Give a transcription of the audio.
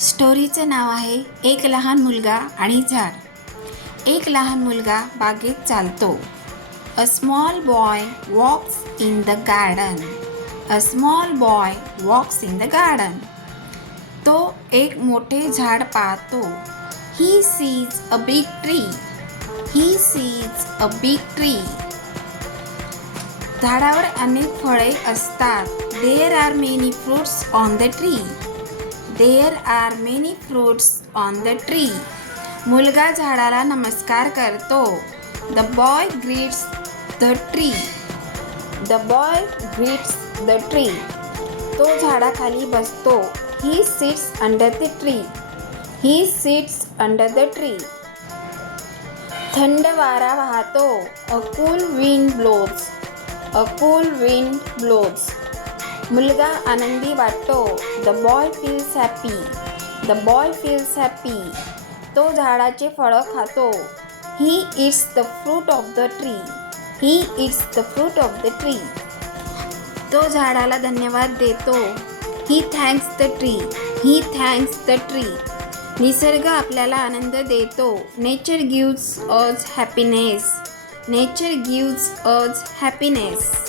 स्टोरीचं नाव आहे एक लहान मुलगा आणि झाड. एक लहान मुलगा बागेत चालतो. A small boy walks in the garden. A small boy walks in the garden. तो एक मोठे झाड पाहतो. He sees a big tree. He sees a big tree. झाडावर अनेक फळे असतात. There are many fruits on the tree. There are many fruits on the tree. मुलगा झाडाला नमस्कार करतो. The boy greets the tree. The boy greets the tree. तो झाडाखाली बसतो. He sits under the tree. He sits under the tree. थंड वारा वाहतो. A cool wind blows. A cool wind blows. मुलगा आनंदी वाटतो. The boy feels happy. The boy feels happy. तो झाडाचे फळं खातो. He eats the fruit of the tree. He eats the fruit of the tree. तो झाडाला धन्यवाद देतो. He thanks the tree. He thanks the tree. निसर्ग आपल्याला आनंद देतो. Nature gives us happiness. Nature gives us happiness.